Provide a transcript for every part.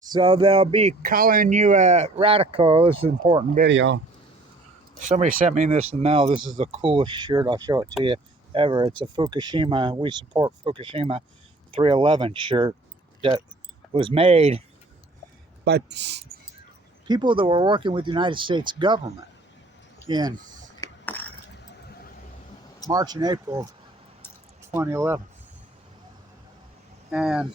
So they'll be calling you a radical. This is an important video. Somebody sent me this in the mail. This is the coolest shirt. I'll show it to you ever. It's a Fukushima. We support Fukushima 311 shirt that was made by people that were working with the United States government in March and April of 2011. And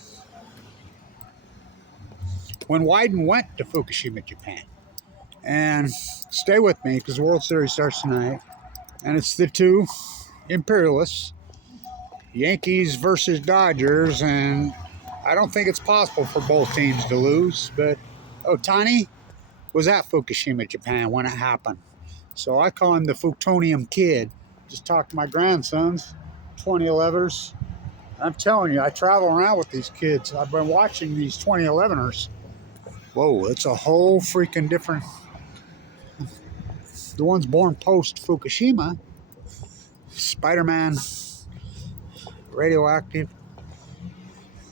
when Wyden went to Fukushima, Japan, and stay with me because the World Series starts tonight, and it's the two imperialists, Yankees versus Dodgers, and I don't think it's possible for both teams to lose, but Otani was at Fukushima, Japan when it happened. So I call him the Futonium Kid. Just talked to my grandsons, 2011ers. I'm telling you, I travel around with these kids. I've been watching these 2011ers. Whoa, it's a whole freaking different... The ones born post-Fukushima, Spider-Man, radioactive,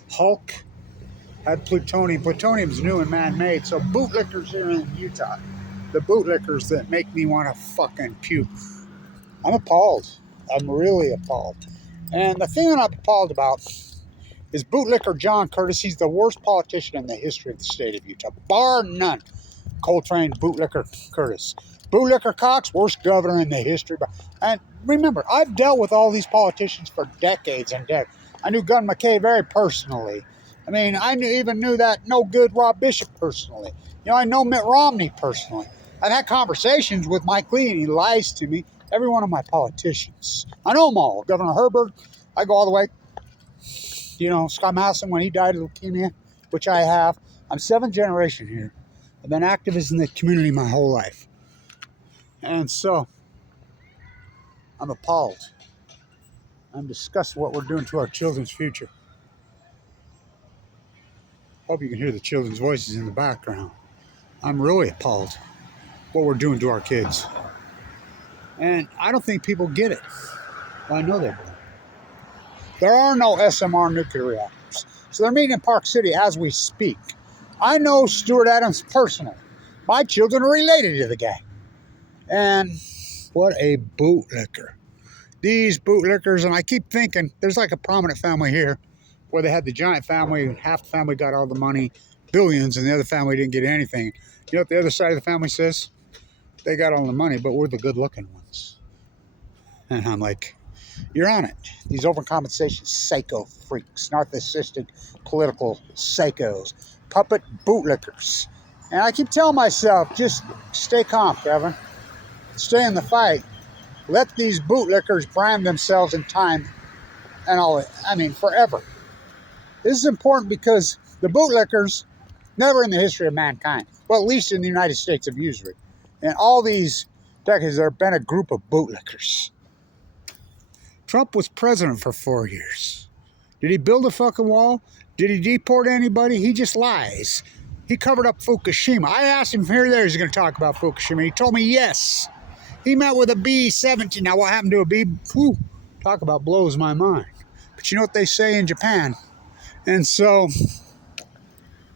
Hulk, had plutonium. Plutonium's new and man-made, so bootlickers here in Utah, the bootlickers that make me want to fucking puke. I'm appalled. I'm really appalled. And the thing that I'm appalled about is bootlicker John Curtis. He's the worst politician in the history of the state of Utah, bar none. Coltrane, bootlicker Curtis. Bootlicker Cox, worst governor in the history. And remember, I've dealt with all these politicians for decades and decades. I knew Gunn McKay very personally. I mean, even knew that no good Rob Bishop personally. You know, I know Mitt Romney personally. I've had conversations with Mike Lee, and he lies to me. Every one of my politicians. I know them all. Governor Herbert, I go all the way. You know, Scott Madison, when he died of leukemia, which I have. I'm 7th generation here. I've been activist in the community my whole life. And so, I'm appalled. I'm disgusted what we're doing to our children's future. Hope you can hear the children's voices in the background. I'm really appalled what we're doing to our kids. And I don't think people get it. Well, I know they do. There are no SMR nuclear reactors. So they're meeting in Park City as we speak. I know Stuart Adams personally. My children are related to the guy. And what a bootlicker. These bootlickers, and I keep thinking, there's like a prominent family here where they had the giant family, and half the family got all the money, billions, and the other family didn't get anything. You know what the other side of the family says? They got all the money, but we're the good-looking ones. And I'm like, you're on it. These overcompensation psycho freaks, narcissistic political psychos, puppet bootlickers. And I keep telling myself, just stay calm, Kevin. Stay in the fight. Let these bootlickers brand themselves in time and all. I mean, forever. This is important because the bootlickers, never in the history of mankind, well, at least in the United States of usury, in all these decades, there have been a group of bootlickers. Trump was president for 4 years. Did he build a fucking wall? Did he deport anybody? He just lies. He covered up Fukushima. I asked him here there he's going to talk about Fukushima. He told me yes. He met with a B-17. Now, what happened to a B? Whew, talk about blows my mind. But you know what they say in Japan? And so,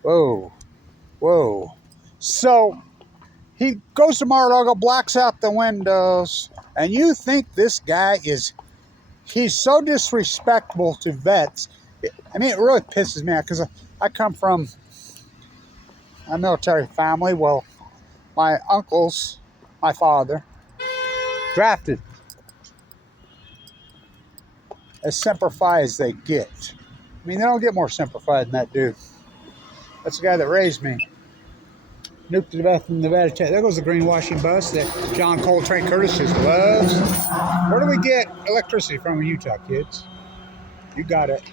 whoa. So, he goes to Mar-a-Lago, blacks out the windows, and you think this guy he's so disrespectful to vets. I mean, it really pisses me off because I come from a military family. Well, my uncles, my father, drafted as Semper Fi as they get. I mean, they don't get more Semper Fi than that dude. That's the guy that raised me. Nuked to death in Nevada. There goes the greenwashing bus that John Coltrane Curtis just loves. Where do we get electricity from in Utah, kids? You got it.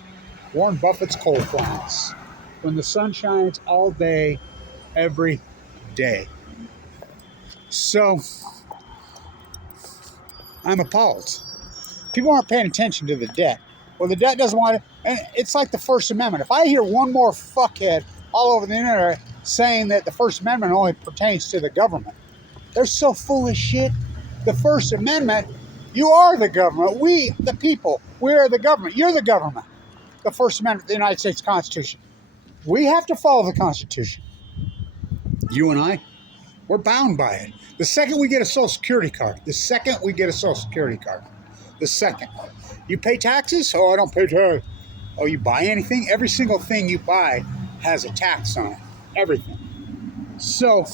Warren Buffett's coal plants. When the sun shines all day, every day. So, I'm appalled. People aren't paying attention to the debt. Well, the debt doesn't want to... And it's like the First Amendment. If I hear one more fuckhead all over the internet saying that the First Amendment only pertains to the government, they're so full of shit. The First Amendment, you are the government. We, the people, we are the government. You're the government. The First Amendment of the United States Constitution. We have to follow the Constitution. You and I, we're bound by it. The second we get a Social Security card, the second you pay taxes? Oh, I don't pay tax. Oh, you buy anything? Every single thing you buy has a tax on it. Everything. So,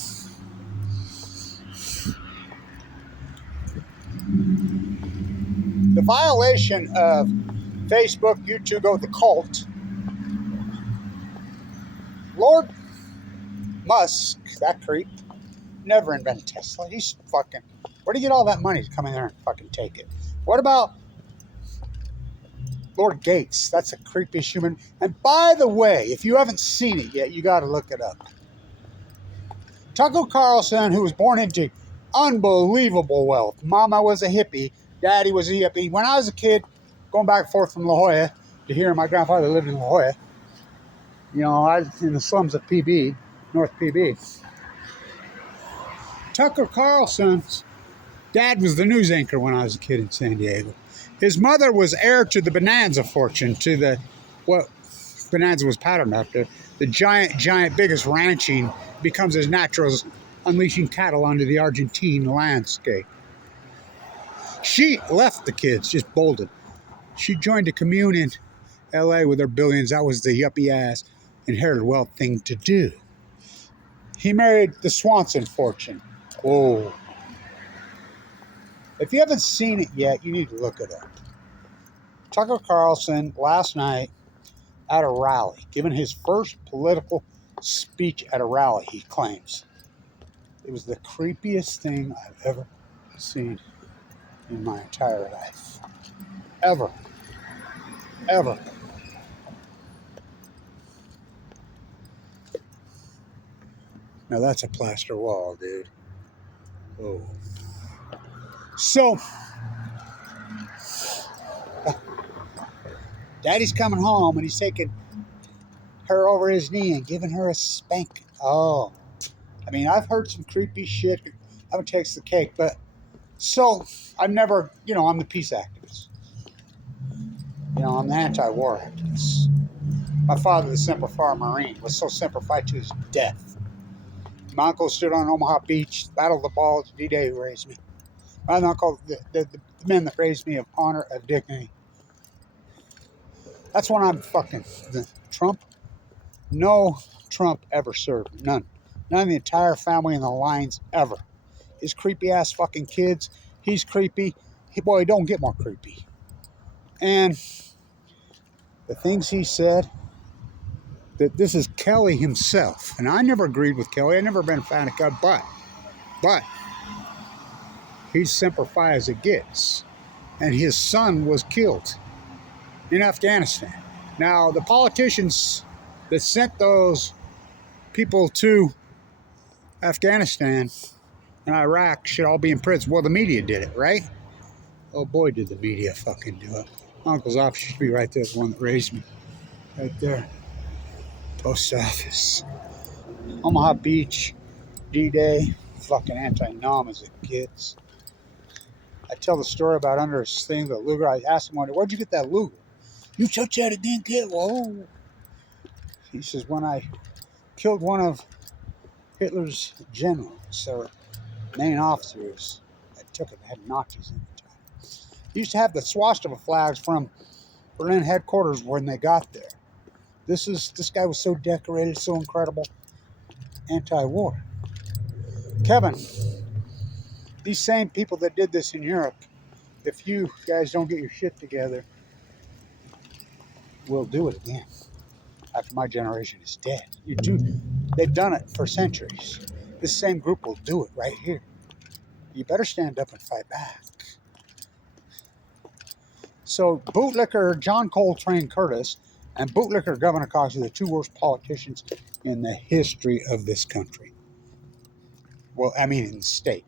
the violation of Facebook, YouTube, go with the cult. Lord Musk, that creep, never invented Tesla. He's fucking... Where do you get all that money to come in there and fucking take it? What about Lord Gates? That's a creepiest human. And by the way, if you haven't seen it yet, you got to look it up. Tucker Carlson, who was born into unbelievable wealth. Mama was a hippie. Daddy was a hippie. When I was a kid, going back and forth from La Jolla to here, my grandfather lived in La Jolla. You know, I was in the slums of PB, North PB. Tucker Carlson's dad was the news anchor when I was a kid in San Diego. His mother was heir to the Bonanza fortune, to the, what Bonanza was patterned after, the giant, biggest ranching becomes as natural as unleashing cattle onto the Argentine landscape. She left the kids, just bolted. She joined a commune in LA with her billions. That was the yuppie ass inherited wealth thing to do. He married the Swanson fortune. Whoa. If you haven't seen it yet, you need to look it up. Tucker Carlson last night at a rally, giving his first political speech at a rally, he claims. It was the creepiest thing I've ever seen in my entire life. Ever. Now that's a plaster wall, dude. Oh. So, Daddy's coming home and he's taking her over his knee and giving her a spank. Oh. I mean, I've heard some creepy shit. I would take the cake, but so I've never, I'm the peace activist. I'm the anti-war activist. My father, the Semper Fi Marine, was so Semper Fi to his death. My uncle stood on Omaha Beach, Battle of the Balls, D-Day who raised me. My uncle, the men that raised me of honor, of dignity. That's when I'm fucking Trump. No Trump ever served. None. None of the entire family in the lines ever. His creepy ass fucking kids. He's creepy. Boy, don't get more creepy. And the things he said, that this is Kelly himself. And I never agreed with Kelly. I've never been a fan of God, but he's Semper Fi as it gets. And his son was killed in Afghanistan. Now, the politicians that sent those people to Afghanistan and Iraq should all be in prison. Well, the media did it, right? Oh boy, did the media fucking do it. My uncle's office used to be right there, the one that raised me. Right there. Post office. Omaha Beach, D-Day, fucking anti-nom as it gets. I tell the story about under his thing, the Luger. I asked him one day, where'd you get that Luger? You touch that again, kid? Whoa. He says, when I killed one of Hitler's generals, or main officers, I took it, had Nazis in the time. He used to have the swastika flags from Berlin headquarters when they got there. This guy was so decorated, so incredible. Anti-war. Kevin, these same people that did this in Europe, if you guys don't get your shit together, will do it again. After my generation is dead. They've done it for centuries. This same group will do it right here. You better stand up and fight back. So, bootlicker John Coltrane Curtis and bootlicker Gov.Cox are the two worst politicians in the history of this country. Well, I mean in the state.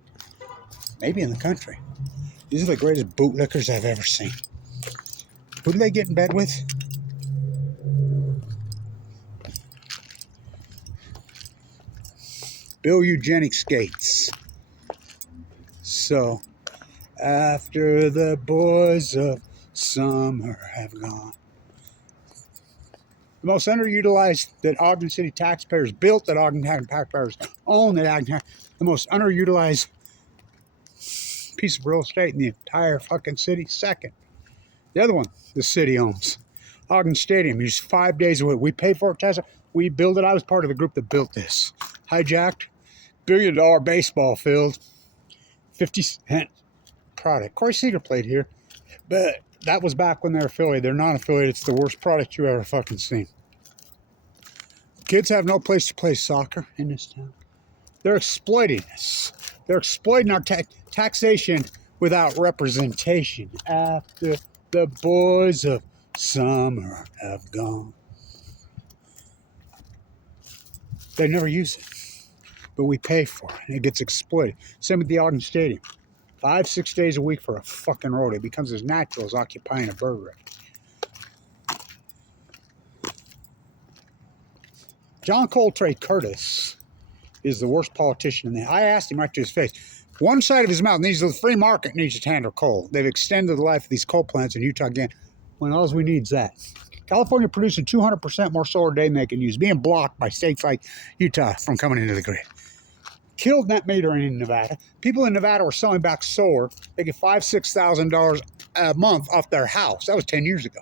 Maybe in the country. These are the greatest bootlickers I've ever seen. Who do they get in bed with? Bill Eugenics Gates. So, after the boys of summer have gone. The most underutilized that Ogden City taxpayers built, that Ogden taxpayers own, the most underutilized piece of real estate in the entire fucking city. Second, the other one the city owns, Ogden Stadium. Used 5 days a week. We pay for it, Tesla. We built it. I was part of the group that built this. Hijacked, $1 billion baseball field, 50-cent product. Corey Seager played here, but that was back when they're affiliated. They're not affiliated. It's the worst product you ever fucking seen. Kids have no place to play soccer in this town. They're exploiting us. They're exploiting our taxation without representation. After the boys of summer have gone. They never use it, but we pay for it, and it gets exploited. Same with the Ogden Stadium. 5-6 days a week for a fucking road. It becomes as natural as occupying a burger. John Coltrane Curtis is the worst politician in there. I asked him right to his face. One side of his mouth needs the free market needs to handle coal. They've extended the life of these coal plants in Utah again. When all we need is that. California producing 200% more solar a day than they can use, being blocked by states like Utah from coming into the grid. Killed net metering in Nevada. People in Nevada were selling back solar. They get $5,000-$6,000 a month off their house. That was 10 years ago.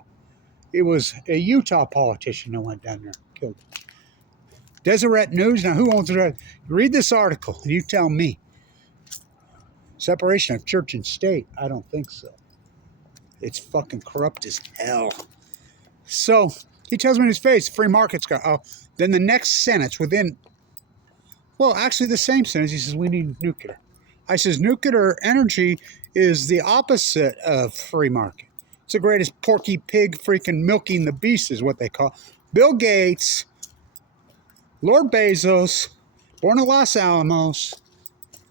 It was a Utah politician that went down there and killed it. Deseret News. Now, who owns it? Read this article and you tell me. Separation of church and state? I don't think so. It's fucking corrupt as hell. So he tells me in his face, free market's got. Oh, then the next sentence within, well, actually the same sentence, he says we need nuclear. I says nuclear energy is the opposite of free market. It's the greatest porky pig freaking milking the beast is what they call it. Bill Gates, Lord Bezos, born in Los Alamos,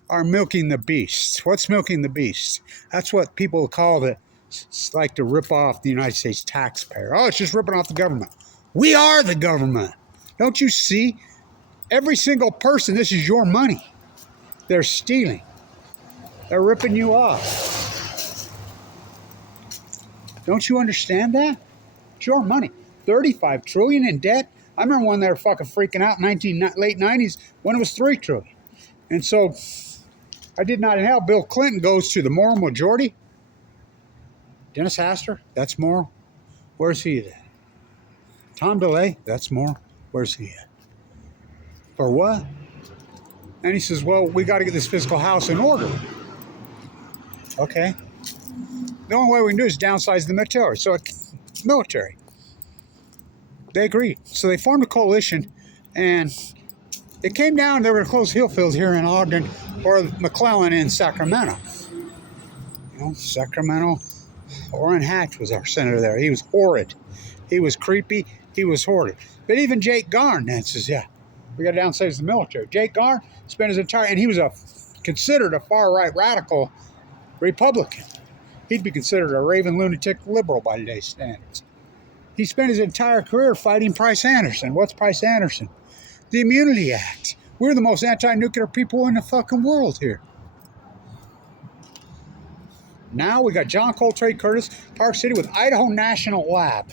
are milking the beast. What's milking the beast? That's what people call it. It's like to rip off the United States taxpayer. Oh, it's just ripping off the government. We are the government. Don't you see? Every single person, this is your money. They're stealing. They're ripping you off. Don't you understand that? It's your money. $35 trillion in debt. I remember when they were fucking freaking out in late 90s when it was $3 trillion. And so I did not inhale. Bill Clinton goes to the moral majority. Dennis Hastert, that's moral. Where's he at? Tom DeLay, that's moral. Where's he at? For what? And he says, well, we got to get this fiscal house in order. Okay. The only way we can do it is downsize the military. So, military. They agreed. So they formed a coalition, and it came down, they were going to close Hillfield here in Ogden, or McClellan in Sacramento. You know, Sacramento. Orrin Hatch was our senator there. He was horrid. He was creepy. He was horrid. But even Jake Garn says, yeah, we got to downsize the military. Jake Garn spent his entire, and he was considered a far-right radical Republican. He'd be considered a raving lunatic liberal by today's standards. He spent his entire career fighting Price Anderson. What's Price Anderson? The Immunity Act. We're the most anti-nuclear people in the fucking world here. Now we got John Coltrane Curtis, Park City with Idaho National Lab.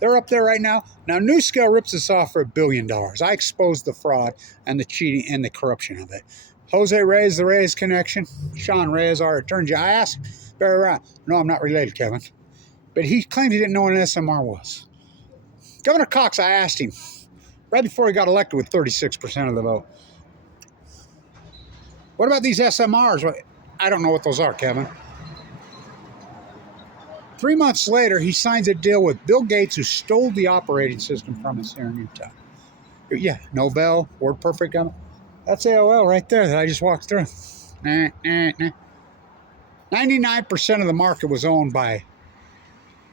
They're up there right now. Now, NewScale rips us off for $1 billion. I exposed the fraud and the cheating and the corruption of it. Jose Reyes, the Reyes connection. Sean Reyes, our attorney. I asked Barry Ryan. No, I'm not related, Kevin. But he claimed he didn't know what an SMR was. Gov.Cox, I asked him right before he got elected with 36% of the vote. What about these SMRs? I don't know what those are, Kevin. 3 months later, he signs a deal with Bill Gates, who stole the operating system from us here in Utah. Yeah, Nobel, WordPerfect. That's AOL right there that I just walked through. 99% of the market was owned by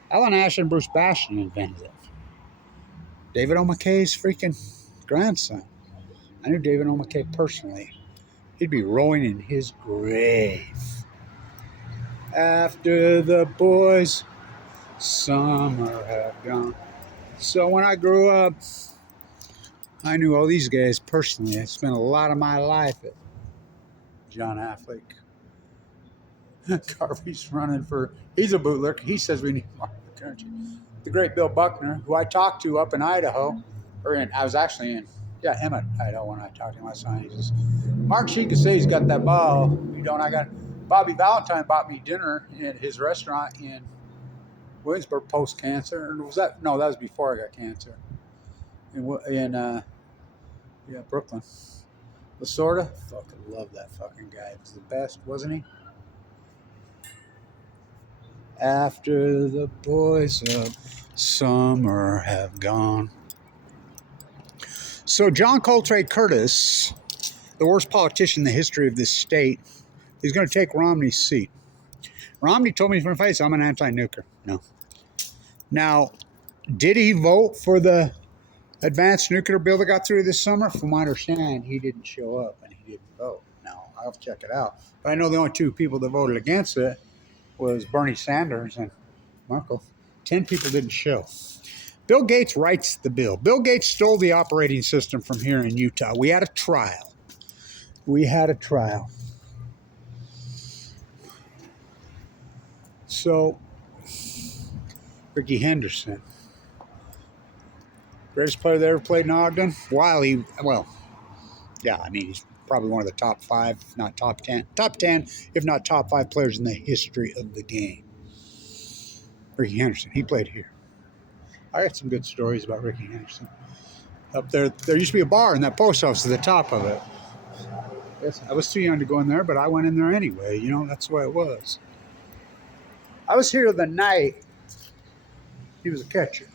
Alan Ash and Bruce Bastian invented it. David O. McKay's freaking grandson. I knew David O. McKay personally. He'd be rolling in his grave. After the boys, summer have gone. So when I grew up, I knew all these guys personally. I spent a lot of my life at John Affleck. Garvey's running for, he's a bootlicker. He says we need more country. the great Bill Buckner, who I talked to up in Idaho, I was actually in, Emmett, Idaho when I talked to him last night. He says, Mark Shikase's got that ball. You know, and I got, Bobby Valentine bought me dinner in his restaurant in Williamsburg post-cancer. Or was that, no, that was before I got cancer. In Brooklyn. Lasorda, fucking love that fucking guy. He was the best, wasn't he? After the boys of summer have gone. So John Coltrane Curtis, the worst politician in the history of this state, is going to take Romney's seat. Romney told me in my face, I'm an anti-nuker. No. Now, did he vote for the advanced nuclear bill that got through this summer? From my understanding, he didn't show up and he didn't vote. Now, I'll have to check it out. But I know the only two people that voted against it was Bernie Sanders and Merkel. 10 people didn't show. Bill Gates writes the bill. Bill Gates stole the operating system from here in Utah. We had a trial. So, Ricky Henderson, greatest player that ever played in Ogden? He's probably one of the top 5, if not top 10, if not top 5 players in the history of the game. Ricky Henderson, he played here. I got some good stories about Ricky Henderson. Up there used to be a bar in that post office at the top of it. Yes, I was too young to go in there, but I went in there anyway. You know, that's the way it was. I was here the night he was a catcher.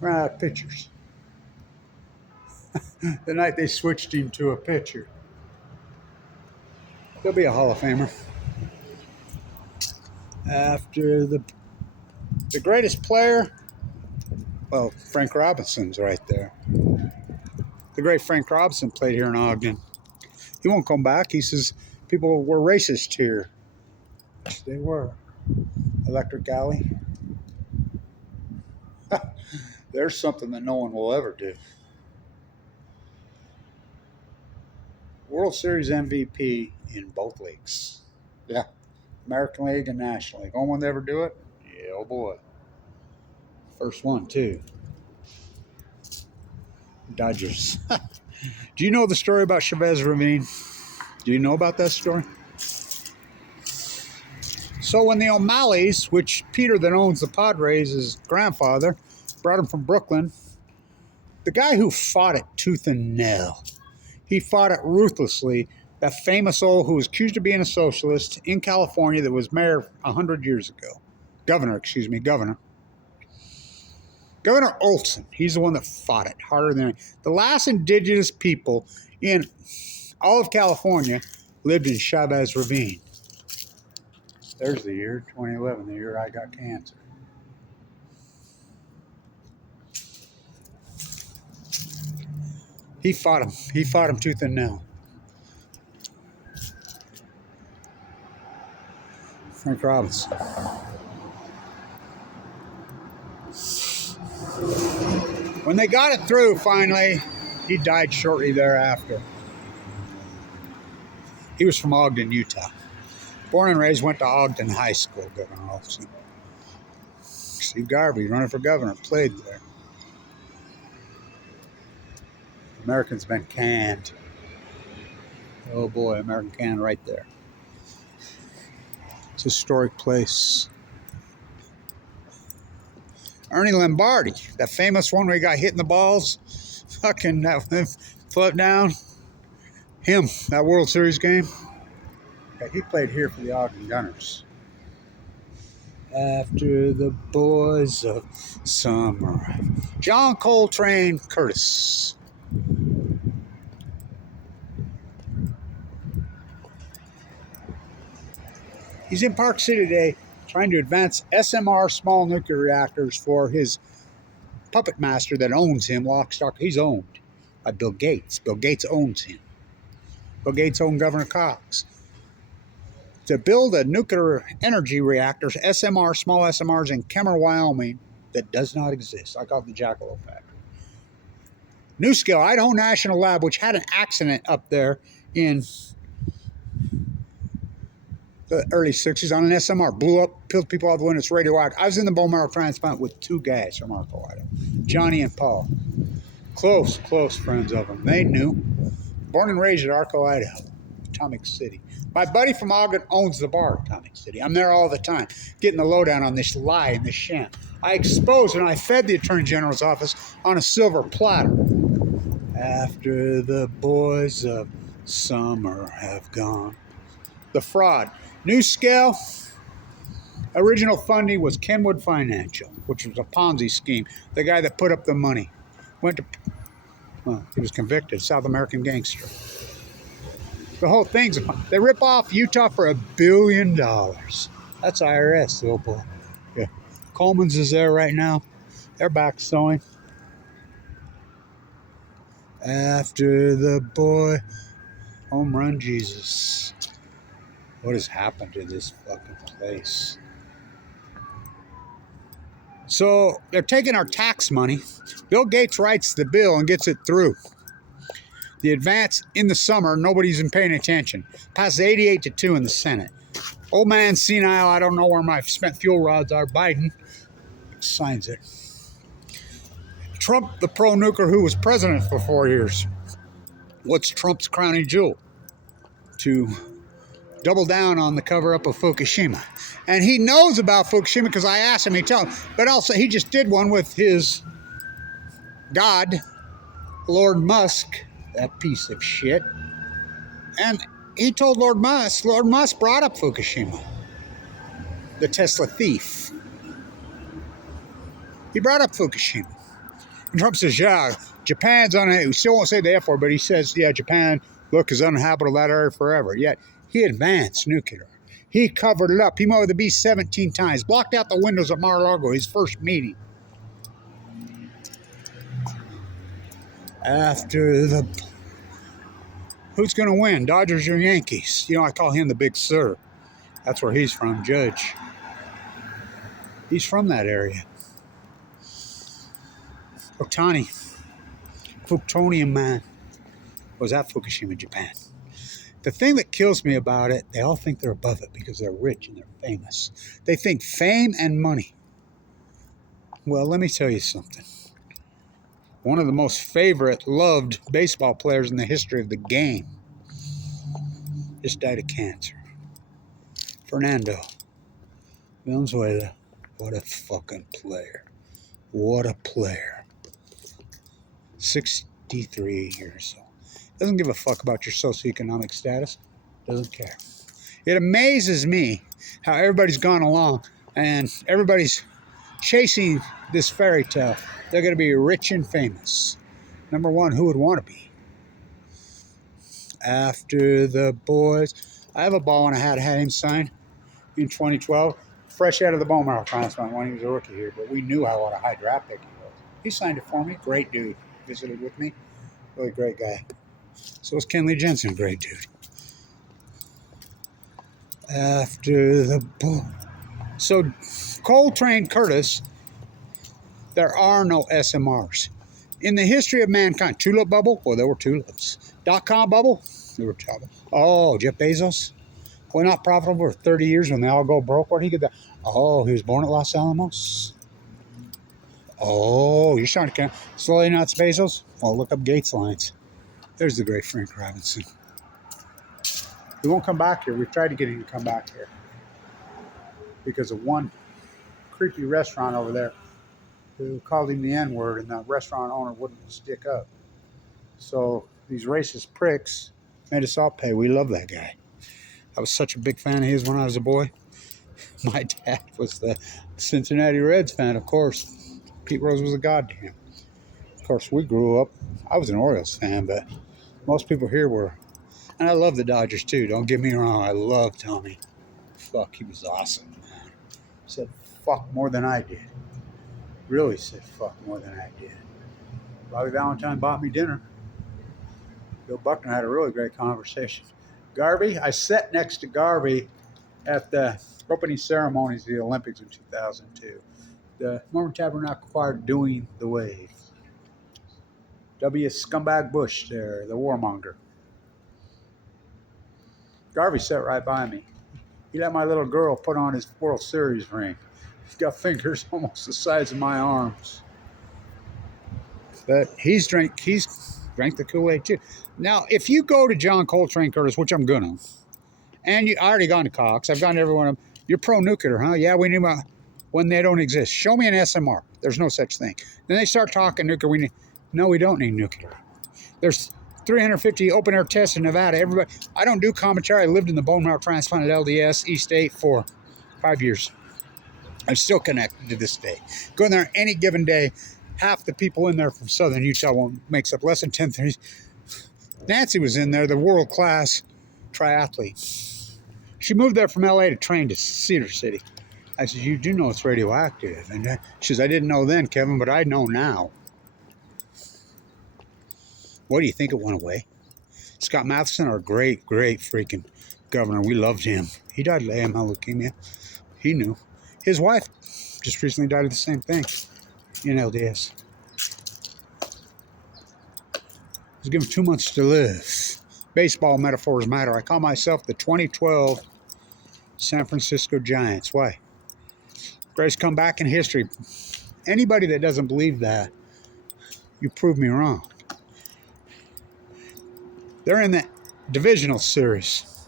Ran out of pitchers. The night they switched him to a pitcher. He'll be a Hall of Famer. After the greatest player, well, Frank Robinson's right there. The great Frank Robinson played here in Ogden. He won't come back. He says people were racist here. Which they were. Electric Alley. There's something that no one will ever do. World Series MVP in both leagues. Yeah. American League and National League. Only one to ever do it? Yeah, oh boy. First one, too. Dodgers. Do you know the story about Chavez Ravine? Do you know about that story? So when the O'Malleys, which Peter that owns the Padres, his grandfather, brought him from Brooklyn, the guy who fought it tooth and nail, he fought it ruthlessly, that famous old who was accused of being a socialist in California that was mayor 100 years ago. Governor. Governor Olson, he's the one that fought it harder than the last indigenous people in all of California lived in Chavez Ravine. There's the year, 2011, the year I got cancer. He fought him. He fought him tooth and nail. Frank Robinson. When they got it through, finally, he died shortly thereafter. He was from Ogden, Utah. Born and raised, went to Ogden High School, Governor Olson. Steve Garvey, running for governor, played there. American's been canned. Oh boy, American can right there. It's a historic place. Ernie Lombardi, that famous one where he got hit in the balls, fucking that flip down. Him, that World Series game. Yeah, he played here for the Ogden Gunners. After the boys of summer. John Coltrane Curtis. He's in Park City today trying to advance SMR small nuclear reactors for his puppet master that owns him, lock, stock. He's owned by Bill Gates. Bill Gates owns him. Bill Gates owned Gov.Cox. To build a nuclear energy reactor, SMR, small SMRs in Kemmer, Wyoming, that does not exist. I call it the Jackalope Factory. NuScale, Idaho National Lab, which had an accident up there in the early 60s on an SMR. Blew up, killed people out the window. It's radioactive. I was in the bone marrow transplant with 2 guys from Arco, Idaho. Johnny and Paul. Close friends of them. They knew. Born and raised at Arco, Idaho. Atomic City. My buddy from Ogden owns the bar at Atomic City. I'm there all the time, getting the lowdown on this lie and this sham. I exposed and I fed the Attorney General's office on a silver platter. After the boys of summer have gone. The fraud. New scale. Original funding was Kenwood Financial, which was a Ponzi scheme. The guy that put up the money went to, well, he was convicted, South American gangster. The whole thing's, they rip off Utah for $1 billion. That's IRS, oh boy. Yeah. Coleman's is there right now. They're back sewing. After the boy, home run Jesus. What has happened to this fucking place? So they're taking our tax money. Bill Gates writes the bill and gets it through. The advance in the summer, nobody's been paying attention. Passes 88-2 in the Senate. Old man senile, I don't know where my spent fuel rods are. Biden signs it. Trump, the pro-nuclear who was president for 4 years. What's Trump's crowning jewel? To double down on the cover-up of Fukushima. And he knows about Fukushima because I asked him, he told him. But also, he just did one with his God, Lord Musk, that piece of shit. And he told Lord Musk brought up Fukushima, the Tesla thief. He brought up Fukushima. And Trump says, yeah, Japan's he still won't say the F word, but he says, yeah, Japan, look, is uninhabitable that area forever. Yet, he advanced nuclear. He covered it up. He met with the beast 17 times. Blocked out the windows at Mar-a-Lago, his first meeting. After the... Who's going to win, Dodgers or Yankees? You know, I call him the Big Sur. That's where he's from, Judge. He's from that area. Otani, plutonium man, was at Fukushima, Japan. The thing that kills me about it, they all think they're above it because they're rich and they're famous. They think fame and money. Well, let me tell you something. One of the most favorite, loved baseball players in the history of the game just died of cancer. Fernando Valenzuela. What a fucking player. What a player. 63 years old. Doesn't give a fuck about your socioeconomic status. Doesn't care. It amazes me how everybody's gone along and everybody's chasing this fairy tale. They're going to be rich and famous. Number one, who would want to be? After the boys. I have a ball and I had him signed in 2012. Fresh out of the bone marrow transplant when he was a rookie here. But we knew what a high draft pick he was. He signed it for me. Great dude. Visited with me. Really great guy. So was Kenley Jensen. Great dude. After the boy. So Coltrane Curtis, there are no SMRs. In the history of mankind, tulip bubble, well, there were tulips. .com bubble, there were tulips. Oh, Jeff Bezos, well, not profitable for 30 years when they all go broke. Where'd he get that? Oh, he was born at Los Alamos. Oh, you're trying to count slowly nuts Bezos? Well, look up Gates lines. There's the great Frank Robinson. He won't come back here. We've tried to get him to come back here because of one creepy restaurant over there who called him the N-word, and the restaurant owner wouldn't stick up. So these racist pricks made us all pay. We love that guy. I was such a big fan of his when I was a boy. My dad was the Cincinnati Reds fan, of course. Pete Rose was a god to him. Of course, we grew up. I was an Orioles fan, but most people here were. And I love the Dodgers, too. Don't get me wrong. I love Tommy. Fuck, he was awesome, man. Said fuck more than I did. Really said fuck more than I did. Bobby Valentine bought me dinner. Bill Buckner had a really great conversation. Garvey, I sat next to Garvey at the opening ceremonies of the Olympics in 2002. The Mormon Tabernacle Choir doing the wave. W. Scumbag Bush there, the warmonger. Garvey sat right by me. He let my little girl put on his World Series ring. He's got fingers almost the size of my arms. But he's drank the Kool-Aid too. Now, if you go to John Coltrane Curtis, which I'm gonna, and I already gone to Cox, I've gone to every one of them. You're pro-nuclear, huh? Yeah, we knew about when they don't exist. Show me an SMR. There's no such thing. Then they start talking nuclear. No, we don't need nuclear. There's 350 open-air tests in Nevada. Everybody, I don't do commentary. I lived in the bone marrow transplant at LDS East 8 for 5 years. I'm still connected to this day. Go in there any given day. Half the people in there from southern Utah makes up less than 10 Nancy was in there, the world-class triathlete. She moved there from LA to train to Cedar City. I said, you do know it's radioactive. And she says, I didn't know then, Kevin, but I know now. What do you think it went away? Scott Matheson, our great, great freaking governor. We loved him. He died of AML leukemia. He knew. His wife just recently died of the same thing in LDS. He was given 2 months to live. Baseball metaphors matter. I call myself the 2012 San Francisco Giants. Why? Greatest comeback in history. Anybody that doesn't believe that, you prove me wrong. They're in the divisional series,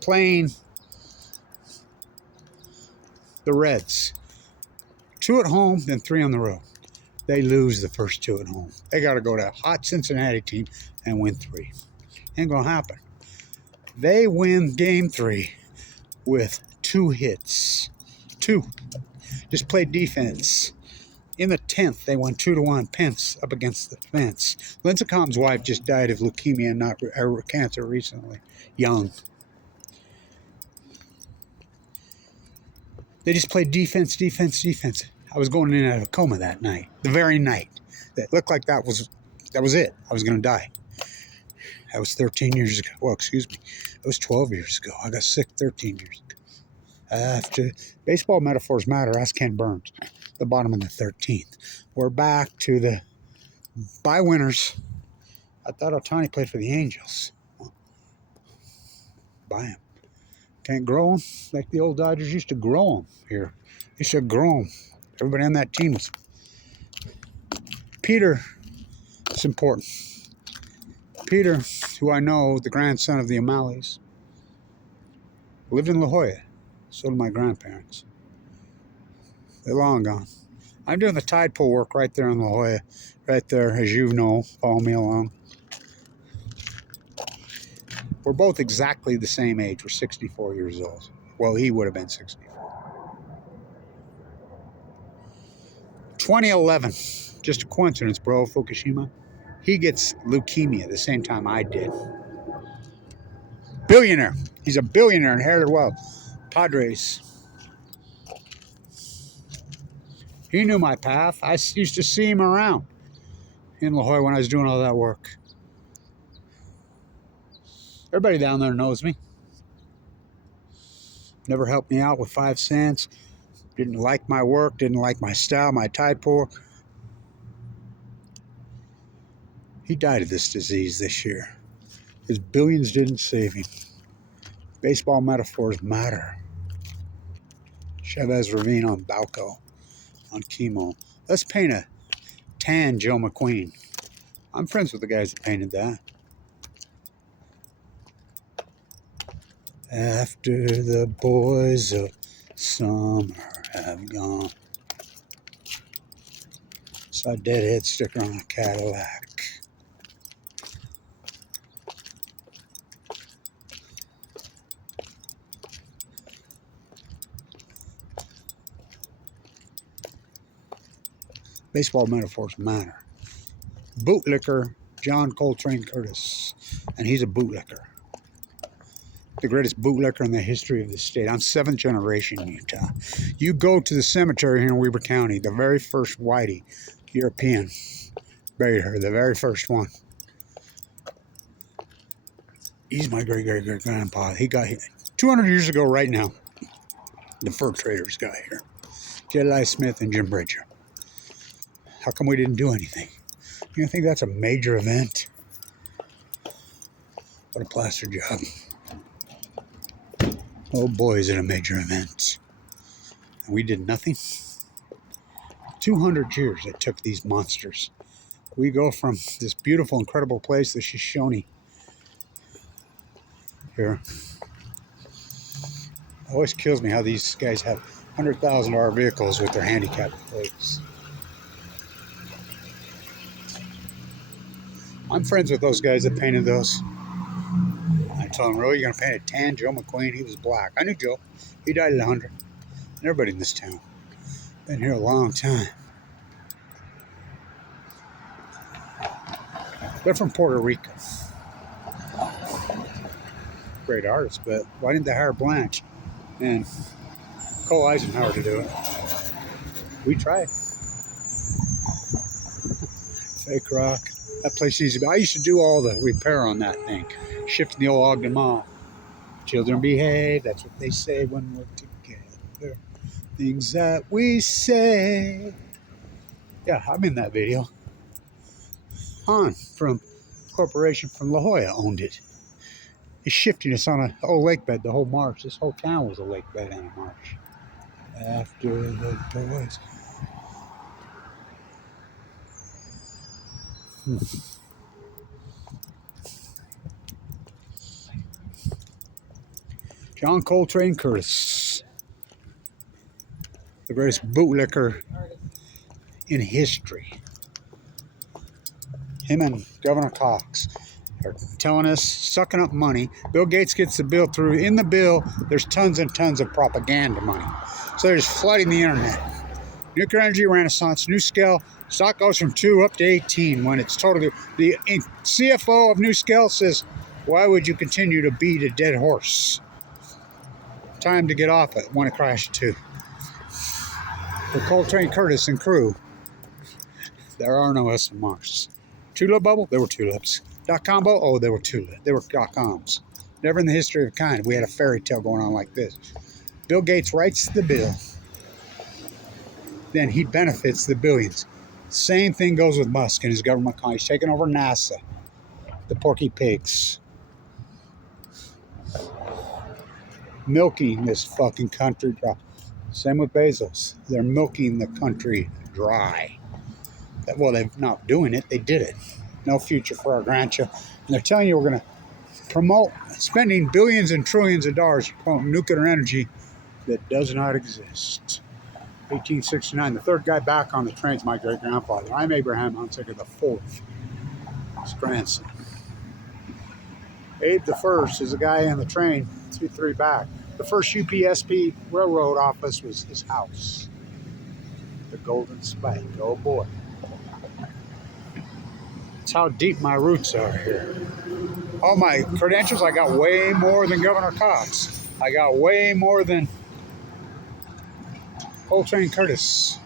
playing the Reds. 2 at home, then 3 on the road. They lose the first 2 at home. They got to go to a hot Cincinnati team and win 3. Ain't going to happen. They win game 3 with 2 hits. 2. Just played defense. In the 10th, they won 2-1. Pence up against the fence. Lincecum's wife just died of leukemia and not cancer recently. Young. They just played defense, defense, defense. I was going in out of a coma that night. The very night. That looked like that was it. I was going to die. That was 13 years ago. Well, excuse me. It was 12 years ago. I got sick 13 years ago. After baseball metaphors matter, ask Ken Burns. The bottom of the 13th. We're back to the bye winners. I thought Ohtani played for the Angels. Buy him. Can't grow them like the old Dodgers used to grow them here. They used to grow them. Everybody on that team was. Peter, it's important. Peter, who I know, the grandson of the O'Malleys, lived in La Jolla. So did my grandparents. They're long gone. I'm doing the tide pool work right there in La Jolla. Right there, as you know. Follow me along. We're both exactly the same age. We're 64 years old. Well, he would have been 64. 2011. Just a coincidence, bro. Fukushima. He gets leukemia the same time I did. Billionaire. He's a billionaire, inherited wealth. Padres. He knew my path. I used to see him around in La Jolla when I was doing all that work. Everybody down there knows me. Never helped me out with 5 cents. Didn't like my work. Didn't like my style, my tide pool. He died of this disease this year. His billions didn't save him. Baseball metaphors matter. Chavez Ravine on Balco, on chemo. Let's paint a tan Joe McQueen. I'm friends with the guys that painted that. After the boys of summer have gone. Saw a deadhead sticker on a Cadillac. Baseball metaphors matter. Bootlicker John Coltrane Curtis, and he's a bootlicker. The greatest bootlicker in the history of the state. I'm 7th generation in Utah. You go to the cemetery here in Weber County, the very first whitey, European, buried her, the very first one. He's my great-great-great-grandpa. He got here 200 years ago right now. The fur traders got here. Jedediah Smith and Jim Bridger. How come we didn't do anything? You think that's a major event? What a plaster job. Oh boy, is it a major event. And we did nothing. 200 years it took these monsters. We go from this beautiful, incredible place, the Shoshone, here. It always kills me how these guys have $100,000 vehicles with their handicapped plates. I'm friends with those guys that painted those. I told them, really, you're going to paint it tan? Joe McQueen, he was black. I knew Joe. He died at 100. Everybody in this town. Been here a long time. They're from Puerto Rico. Great artists, but why didn't they hire Blanche and Cole Eisenhower to do it? We tried. Fake rock. That place used to be. I used to do all the repair on that thing. Shifting the old Ogden Mall. Children behave. That's what they say when we're together. Things that we say. Yeah, I'm in that video. Han from Corporation from La Jolla owned it. He's shifting us on an old lake bed the whole march. This whole town was a lake bed and a march. After the boys. John Coltrane Curtis, the greatest bootlicker in history. Him and Gov.Cox are telling us, sucking up money. Bill Gates gets the bill through. In the bill, there's tons and tons of propaganda money. So they're just flooding the internet. Nuclear energy renaissance, new scale. Stock goes from 2 up to 18 when it's totally... The CFO of New Scale says, why would you continue to beat a dead horse? Time to get off it when it crashed too. For Coltrane Curtis and crew, there are no SMRs. Tulip bubble, there were tulips. .combo, oh, they were tulip. They were .coms. Never in the history of kind we had a fairy tale going on like this. Bill Gates writes the bill. Then he benefits the billions. Same thing goes with Musk and his government. He's taking over NASA. The Porky Pigs. Milking this fucking country dry. Same with Bezos. They're milking the country dry. Well, they're not doing it. They did it. No future for our grandchildren. And they're telling you we're going to promote spending billions and trillions of dollars to promote nuclear energy that does not exist. 1869, the third guy back on the train's my great-grandfather. I'm Abraham Hunsaker the fourth, his grandson. Abe the first is the guy on the train, 2-3 back. The first UPSP railroad office was his house. The Golden Spike, oh boy. That's how deep my roots are here. All my credentials, I got way more than Gov.Cox. I got way more than Coltrane Curtis.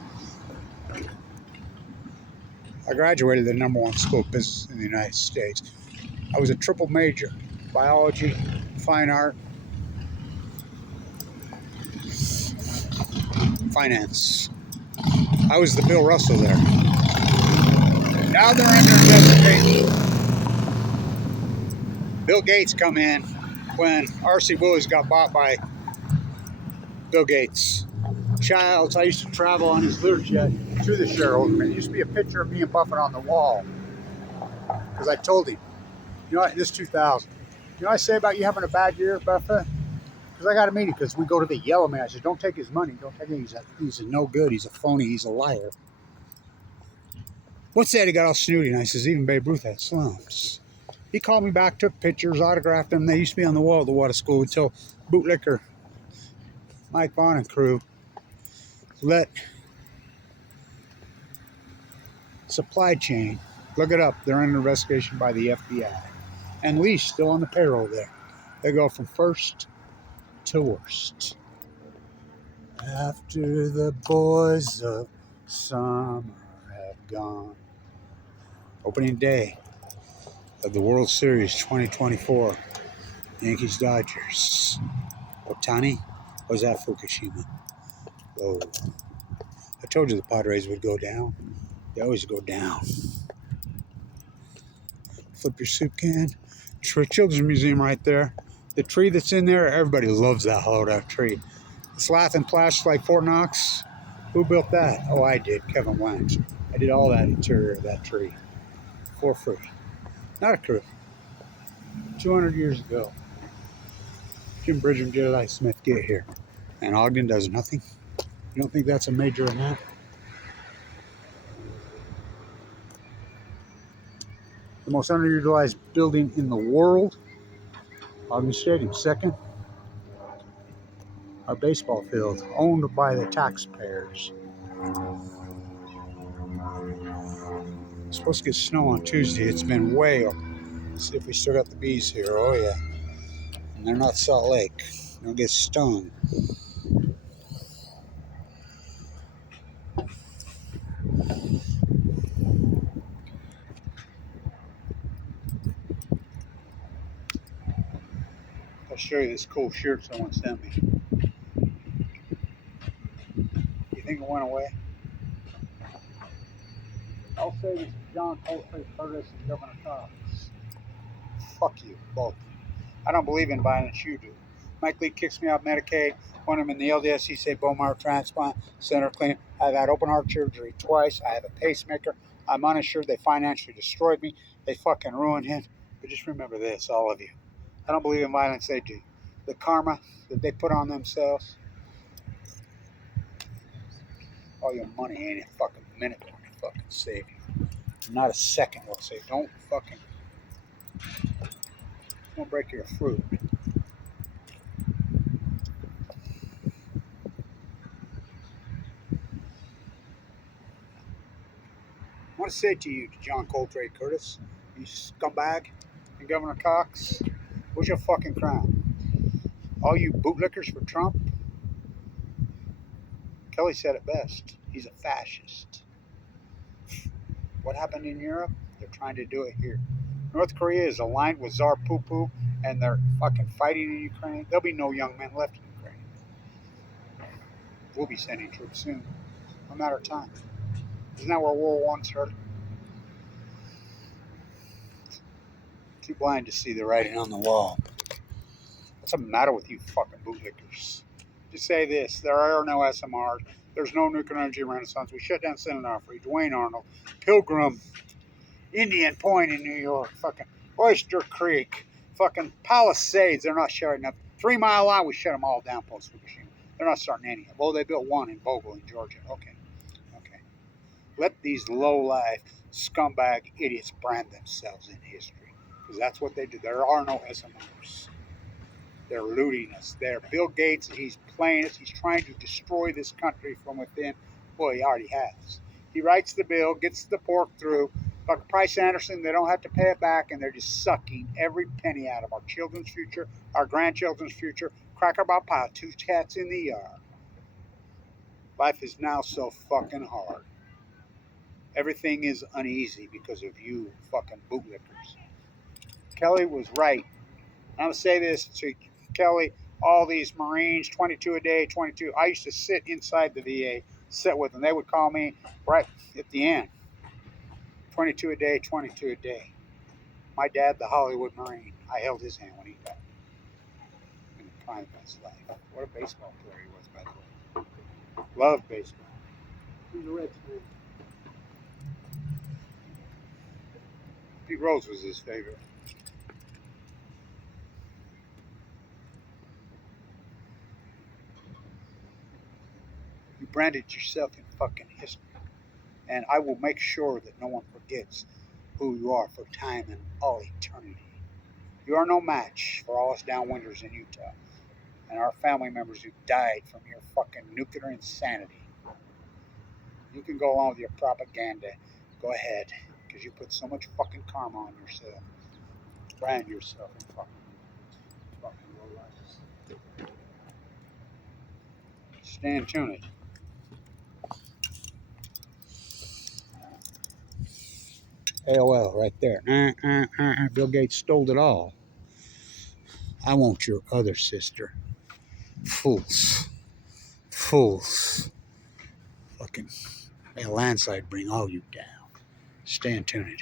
I graduated the #1 school of business in the United States. I was a triple major, biology, fine art, finance. I was the Bill Russell there. Now they're under investigation. Bill Gates come in when R.C. Willys got bought by Bill Gates. Childs, I used to travel on his Learjet to the shareholder meeting. There used to be a picture of me and Buffett on the wall. Because I told him, you know what, this 2000. You know what I say about you having a bad year, Buffett? Because I got to meet him because we go to the yellow man. I said, don't take his money. Don't take it. He's a no good. He's a phony. He's a liar. What's that? He got all snooty. And I says, even Babe Ruth had slumps. He called me back, took pictures, autographed them. They used to be on the wall of the water school until bootlicker Mike Vaughn and crew let supply chain, look it up, they're under investigation by the FBI. And Lee's still on the payroll there. They go from first to worst. After the boys of summer have gone. Opening day of the World Series 2024. Yankees Dodgers. Ohtani was at Fukushima. Oh, I told you the Padres would go down. They always go down. Flip your soup can. Children's Museum right there. The tree that's in there, everybody loves that hollowed out tree. This laughing flashlight Fort Knox, who built that? Oh, I did, Kevin Blanche. I did all that interior of that tree for free. Not a crew. 200 years ago, Jim Bridger and Jedediah Smith get here, and Ogden does nothing. You don't think that's a major event? The most underutilized building in the world, Ogden Stadium. Second, our baseball field, owned by the taxpayers. It's supposed to get snow on Tuesday. It's been way up. See if we still got the bees here. Oh yeah. And they're not Salt Lake. They'll get stung. I'll show you this cool shirt someone sent me. You think it went away? I'll say this is John Coltrane Curtis and Gov.Cox. Fuck you, both. I don't believe in violence, you do. Mike Lee kicks me off Medicaid. When I'm in the LDS, he said bone marrow transplant, center clean. I've had open heart surgery twice. I have a pacemaker. I'm uninsured. They financially destroyed me. They fucking ruined him. But just remember this, all of you. I don't believe in violence, they do. The karma that they put on themselves, all your money ain't a fucking minute going to fucking save you. Not a second will save. Don't break your fruit. I want to say to you, to John Coltrane Curtis, you scumbag, and Governor Cox, where's your fucking crown? All you bootlickers for Trump? Kelly said it best. He's a fascist. What happened in Europe? They're trying to do it here. North Korea is aligned with Tsar Poo-Poo, and they're fucking fighting in Ukraine. There'll be no young men left in Ukraine. We'll be sending troops soon. No matter of time. Isn't that where World War I started? Too blind to see the writing on the wall. What's the matter with you fucking bootlickers? Just say this, there are no SMRs, there's no nuclear energy renaissance, we shut down Senator Free, Dwayne Arnold, Pilgrim, Indian Point in New York, fucking Oyster Creek, fucking Palisades, they're not shutting up. 3 Mile Line, we shut them all down post Fukushima. They're not starting any of them. Oh, they built one in Vogel in Georgia. Okay. Let these low-life scumbag idiots brand themselves in history. Because that's what they do. There are no SMRs. They're looting us. They're Bill Gates, he's playing us. He's trying to destroy this country from within. Well, he already has. He writes the bill, gets the pork through. Dr. Price Anderson, they don't have to pay it back, and they're just sucking every penny out of our children's future, our grandchildren's future. Cracker about pie, 2 cats in the yard. Life is now so fucking hard. Everything is uneasy because of you fucking bootlickers. Kelly was right. I'm going to say this to Kelly, all these Marines, 22 a day, 22. I used to sit inside the VA, sit with them. They would call me right at the end. 22 a day, 22 a day. My dad, the Hollywood Marine, I held his hand when he died in the prime of his life. What a baseball player he was, by the way. Loved baseball. He was a Reds fan. Pete Rose was his favorite. You branded yourself in fucking history. And I will make sure that no one forgets who you are for time and all eternity. You are no match for all us downwinders in Utah and our family members who died from your fucking nuclear insanity. You can go along with your propaganda. Go ahead, because you put so much fucking karma on yourself. Brand yourself in fucking low lives. Stan Tunit. AOL right there. Bill Gates stole it all. I want your other sister. Fools. Fools. Fucking may a landslide bring all you down. Stan Tunit.